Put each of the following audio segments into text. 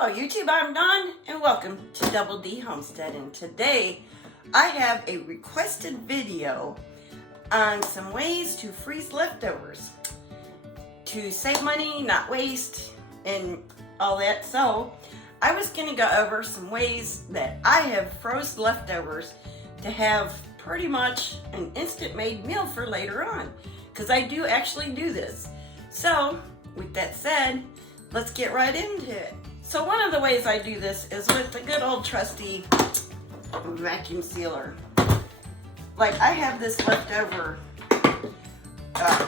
Hello YouTube, I'm Dawn and welcome to Double D Homestead, and today I have a requested video on some ways to freeze leftovers to save money, not waste, and all that. So I was going to go over some ways that I have froze leftovers to have pretty much an instant made meal for later on, because I do actually do this. So with that said, let's get right into it. So one of the ways I do this is with the good old trusty vacuum sealer. Like I have this leftover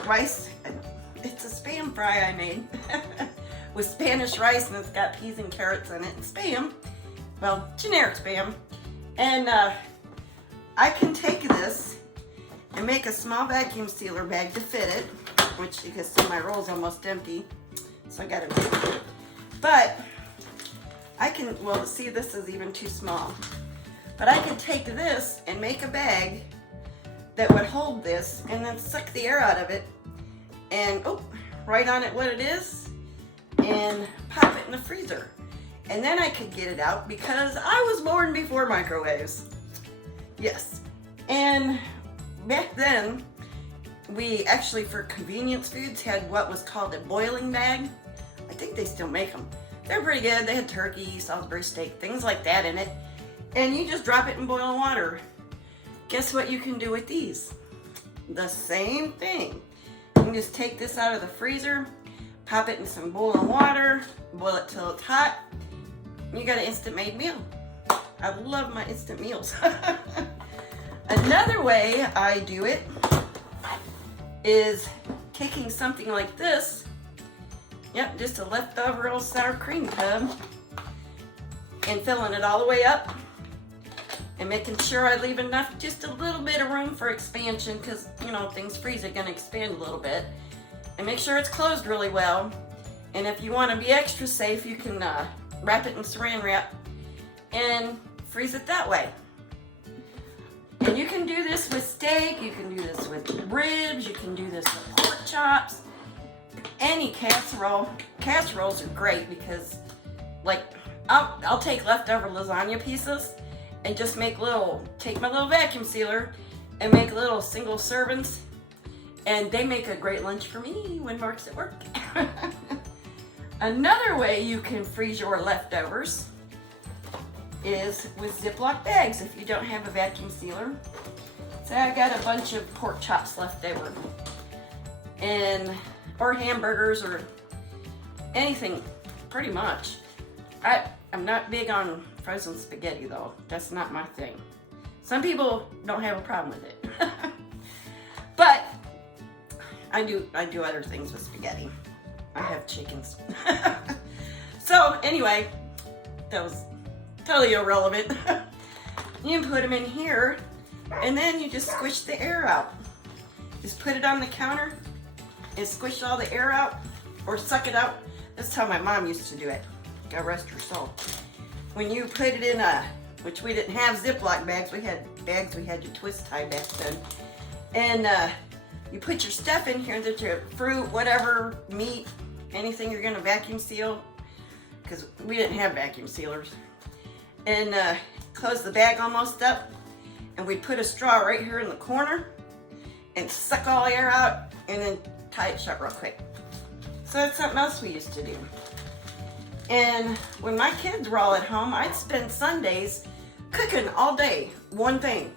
rice. It's a Spam fry I made with Spanish rice, and it's got peas and carrots in it and Spam. Well, generic Spam. And I can take this and make a small vacuum sealer bag to fit it, which you can see my roll's almost empty, so I got to. But I can, well, see, this is even too small. But I can take this and make a bag that would hold this and then suck the air out of it and, write on it what it is and pop it in the freezer. And then I could get it out because I was born before microwaves. Yes. And back then, we actually, for convenience foods, had what was called a boiling bag. I think they still make them. They're pretty good. They had turkey, Salisbury steak, things like that in it. And you just drop it in boiling water. Guess what you can do with these? The same thing. You can just take this out of the freezer, pop it in some boiling water, boil it till it's hot. You got an instant made meal. I love my instant meals. Another way I do it is taking something like this. Yep, just a leftover old sour cream tub, and filling it all the way up and making sure I leave enough, just a little bit of room for expansion, because you know things freeze, are going to expand a little bit, and make sure it's closed really well. And if you want to be extra safe, you can wrap it in saran wrap and freeze it that way. And you can do this with steak, you can do this with ribs, you can do this with pork chops. Any casserole. Casseroles are great because, like, I'll take leftover lasagna pieces and just take my little vacuum sealer and make little single servings, and they make a great lunch for me when Mark's at work. Another way you can freeze your leftovers is with Ziploc bags if you don't have a vacuum sealer. Say I got a bunch of pork chops left over, or hamburgers, or anything, pretty much. I'm not big on frozen spaghetti though. That's not my thing. Some people don't have a problem with it. But I do other things with spaghetti. I have chickens. So anyway, that was totally irrelevant. You put them in here and then you just squish the air out. Just put it on the counter and squish all the air out, or suck it out. That's how my mom used to do it. God rest her soul. When you put it in which we didn't have Ziploc bags, we had bags we had to twist tie back then. And you put your stuff in here, that your fruit, whatever, meat, anything you're gonna vacuum seal, because we didn't have vacuum sealers. And close the bag almost up, and we'd put a straw right here in the corner and suck all the air out, and then tie it shut real quick. So that's something else we used to do. And when my kids were all at home, I'd spend Sundays cooking all day, one thing.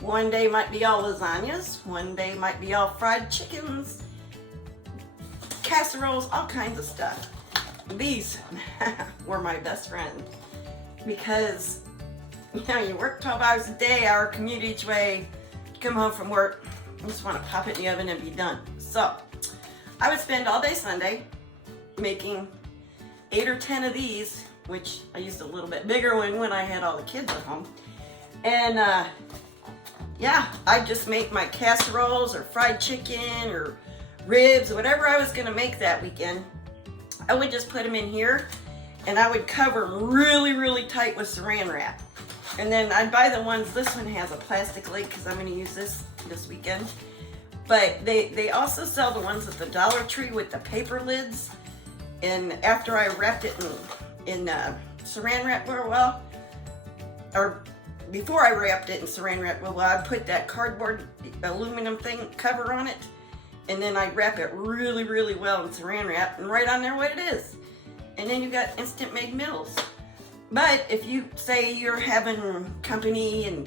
One day might be all lasagnas, one day might be all fried chickens, casseroles, all kinds of stuff. These were my best friend, because you know, you work 12 hours a day, hour commute each way, you come home from work, you just want to pop it in the oven and be done. So I would spend all day Sunday making 8 or 10 of these, which I used a little bit bigger one when I had all the kids at home. And yeah, I'd just make my casseroles or fried chicken or ribs, whatever I was gonna make that weekend. I would just put them in here, and I would cover them really, really tight with saran wrap. And then I'd buy the ones, this one has a plastic lid because I'm gonna use this weekend. But they also sell the ones at the Dollar Tree with the paper lids. And after I wrapped it in in saran wrap real well, or before I wrapped it in saran wrap real well, I'd put that cardboard aluminum thing cover on it, and then I'd wrap it really, really well in saran wrap and write on there what it is. And then you got instant made meals. But if you say you're having company and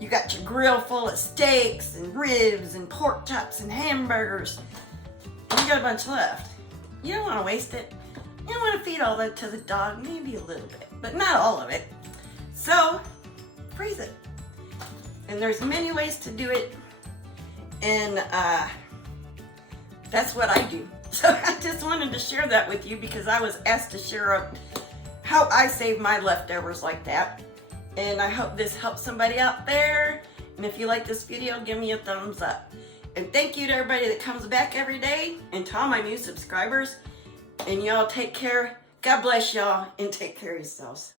you got your grill full of steaks and ribs and pork chops and hamburgers, and you got a bunch left, you don't want to waste it. You don't want to feed all that to the dog, maybe a little bit, but not all of it. So, freeze it. And there's many ways to do it, and that's what I do. So I just wanted to share that with you because I was asked to share how I save my leftovers like that. And I hope this helps somebody out there. And if you like this video, give me a thumbs up. And thank you to everybody that comes back every day, and to all my new subscribers. And y'all take care. God bless y'all, and take care of yourselves.